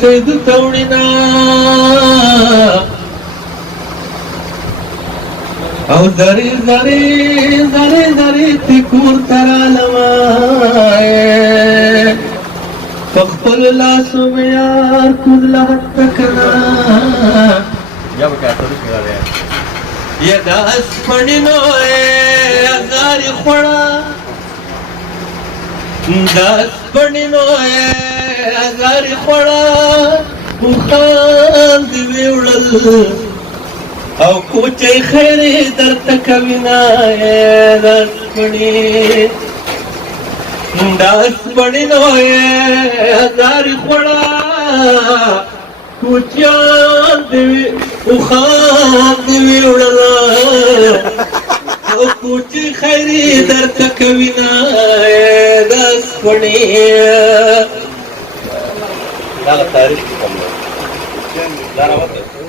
سید توڑینا او زری زری زری زری تکور ترالمائے فخپل لاسو میار کود لحت تکنا یا داس پڑینوئے ازاری خوڑا داس پڑینوئے ازاری خوڑا مخان دیوی اڑل او کوچی خیری در تکوینا داس پڑی داس پڑینوئے ازاری خوڑا کوچیان دیوی مخان دیوی اڑل او کوچی خیری در تکوینا داس پڑی داغ تاریخ کم دا راوت